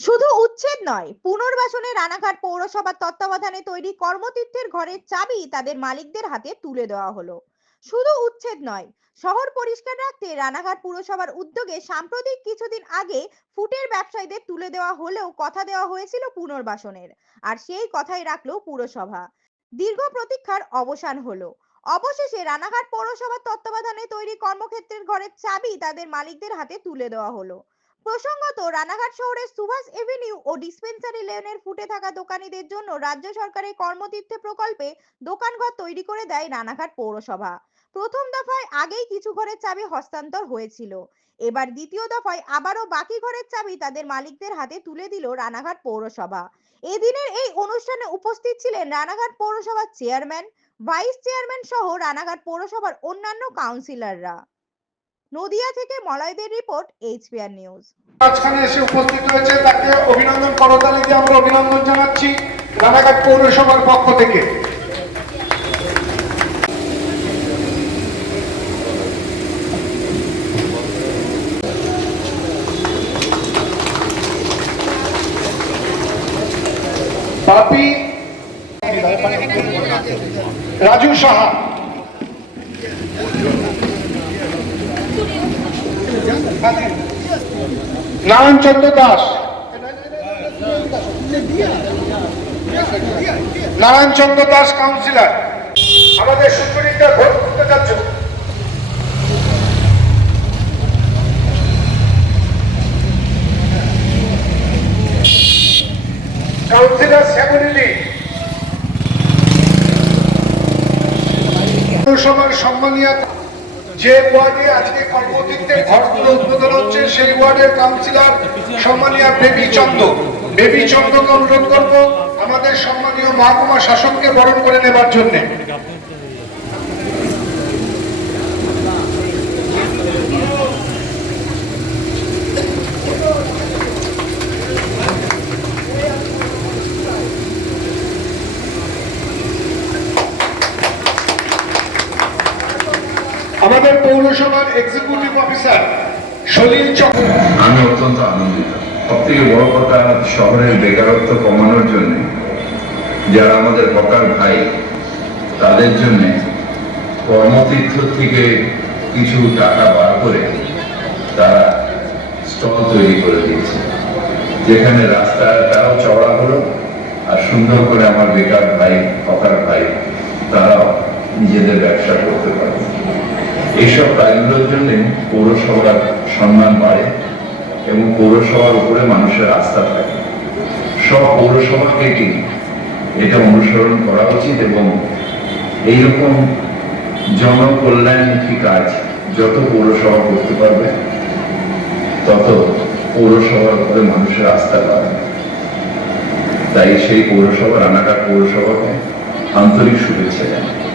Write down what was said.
শুধু উচ্ছেদ নয়, পুনর্বাসনে রানাঘাট পৌরসভার তত্ত্বাবধানে তৈরি কর্মতীর্থের ঘরের চাবি তাদের মালিকদের হাতে তুলে দেওয়া হলো। শুধু উচ্ছেদ নয়, শহর পরিষ্কার রাখতে রানাঘাট পুরসভার উদ্যোগে সাম্প্রতিক কিছুদিন আগে ফুটের ব্যবসায়ীদের তুলে দেওয়া হলেও কথা দেওয়া হয়েছিল পুনর্বাসনের, আর সেই কথাই রাখলো পুরসভা। দীর্ঘ প্রতীক্ষার অবসান হলো। অবশেষে রানাঘাট পৌরসভার তত্ত্বাবধানে তৈরি কর্মক্ষেত্রের ঘরের চাবি তাদের মালিকদের হাতে তুলে দেওয়া হলো। প্রসঙ্গত, রানাঘাট শহরের সুভাষ এভিনিউ ও ডিসপেন্সারি লেনের ফুটে থাকা দোকানীদের জন্য রাজ্য সরকারের কর্মতীর্থে প্রকল্পে দোকানঘর তৈরি করে দেয় রানাঘাট পৌরসভা। প্রথম দফায় আগেই কিছু ঘরের চাবি হস্তান্তর হয়েছিল। এবার দ্বিতীয় দফায় আবারও বাকি ঘরের চাবি তাদের মালিকদের হাতে তুলে দিল রানাঘাট পৌরসভা। এদিনের এই অনুষ্ঠানে উপস্থিত ছিলেন রানাঘাট পৌরসভার চেয়ারম্যান, ভাইস চেয়ারম্যান সহ রানাঘাট পৌরসভার অন্যান্য কাউন্সিলররা। নদিয়া থেকে মলয়দের রিপোর্ট, এইচপিআর নিউজ। আজখানে এসে উপস্থিত হয়েছে তাকে অভিনন্দন করতালি দিয়ে আমরা অভিনন্দন জানাচ্ছি রানাঘাট পৌরসভার পক্ষ থেকে। বাপি রাজু সাহা, নারায়ণ চন্দ্র দাস, নারায়ণ চন্দ্র দাস কাউন্সিলর, আমাদের সুচরিতা ভোট করতে যাচ্ছ, কাউন্সিলর শ্যামলী, পৌরসভার সম্মানীয় যে ওয়ার্ডে আজকে কর্মতীর্থের ঘরগুলো উদ্বোধন হচ্ছে সেই ওয়ার্ডের কাউন্সিলর সম্মানীয় বেবি চন্দ্রকে অনুরোধ করব আমাদের সম্মানীয় মহকুমা শাসককে বরণ করে নেবার জন্য। আমাদের পৌরসভার এক্সিকিউটিভ অফিসার সলিল চক্র। আমি অত্যন্ত আনন্দিত। সবথেকে বড় কথা, শহরের বেকারত্ব কমানোর জন্য যারা আমাদের হকার ভাই তাদের জন্য কর্মতীর্থ থেকে কিছু টাকা বার করে তারা স্টল তৈরি করে দিয়েছে, যেখানে রাস্তাটাও চওড়া হলো আর সুন্দর করে আমার বেকার ভাই হকার ভাই তারা নিজেদের ব্যবসা করতে পারে। এইসব কাজগুলোর জন্য পৌরসভার সম্মান বাড়ে এবং পৌরসভার উপরে মানুষের আস্থা থাকে। সব পৌরসভাকে এটা অনুসরণ করা উচিত এবং এইরকম জনকল্যাণমুখী কাজ যত পৌরসভা করতে পারবে তত পৌরসভার উপরে মানুষের আস্থা বাড়ে। তাই সেই পৌরসভা, রানাঘাট পৌরসভাকে আন্তরিক শুভেচ্ছা জানাই।